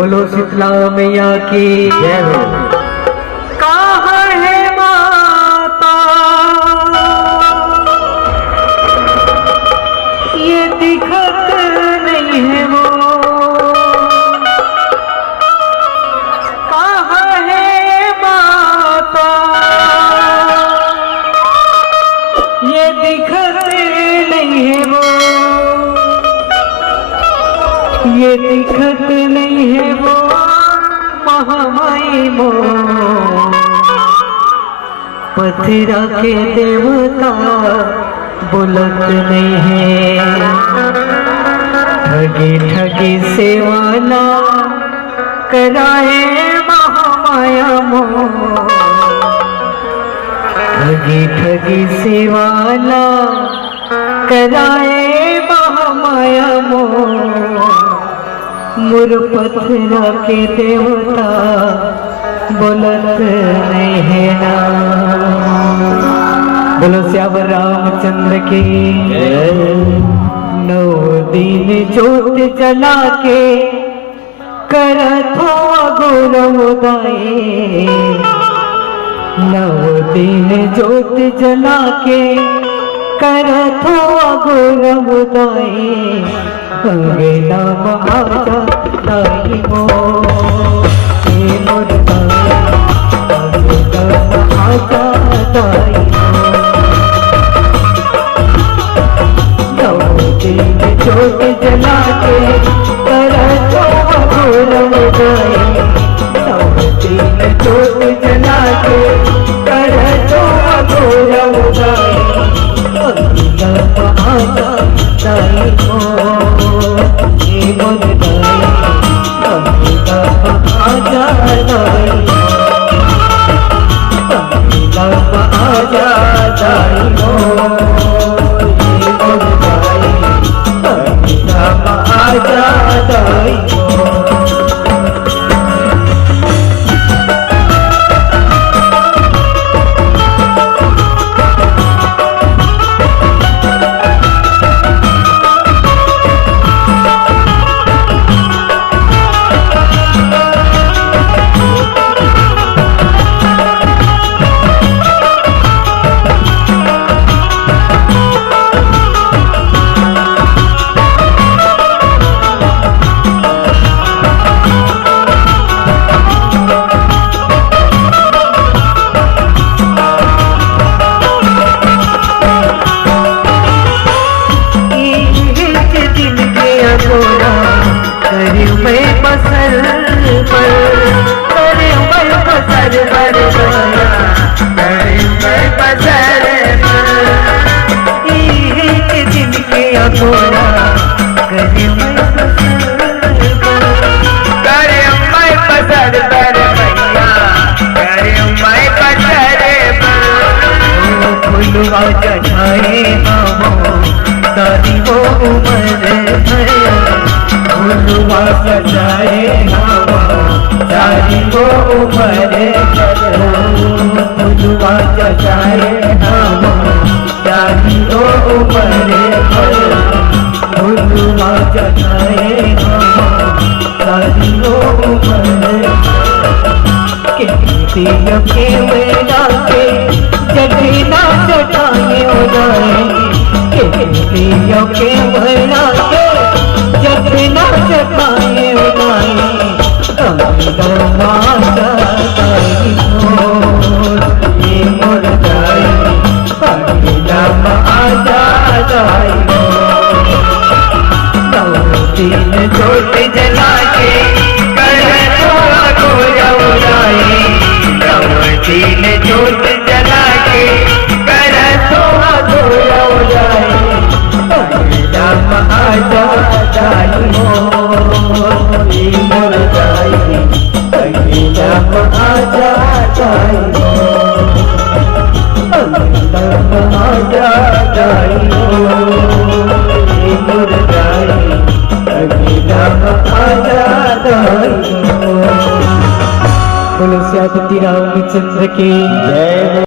बोलो शीतला मैया की जय हो। कहाँ है माता ये दिखत नहीं है वो, कहाँ है माता ये दिखत नहीं है वो, ये दिखत नहीं है वो महामाई मो। पथरा के देवता बोलत नहीं है, ठगी ठगी सेवाला कराए महामाया मो। ठगी ठगी सेवाला कराए महामाया मो। मुर पथरा के देवता बोलत नहीं है ना। बोलो श्यावर रामचंद्र की। 9 दिन जोत जला के करथो गौरव उदाए। 9 दिन जोत जला के करथो गौरव उदाए। अंगेला महाजा दाई मो हे मोर दाई, अंगेला महाजा दाई मो। 9 दिन जोत जला के करथो गौरव उदाए। 9 दिन जोत जला के करथो गौरव उदाए। अंगेला महाजा दाई मो हे मोर दाई, अंगेला महाजा दाई मो, अंगेला महाजा दाई मो हे मोर दाई, अंगेला महाजा दाई मो। चढ़ाए हमो दादी वो उमर भया। फुलवा सजाए हमो दादी वो उमर भया। फुलवा सजाए हमो दादी वो उमर भया। फुलवा सजाए हमो दादी वो उमर भया। के वेला के जगना जटाए उदाए। के वेला के जगना जटाए उदाए। अंगेला महाजा दाई मो हे मोर दाई, अंगेला महाजा दाई मो। 9 दिन जोत जला के करथो गौरव उदाए। 9 दिन जोत जला के करथो गौरव उदाए। अंगेला महाजा दाई मो हे मोर दाई, अंगेला महाजा दाई मो, अंगेला महाजा दाई मो हे मोर दाई, अंगेला महाजा दाई मो। बोलो श्यापति रामचंद्र की जय।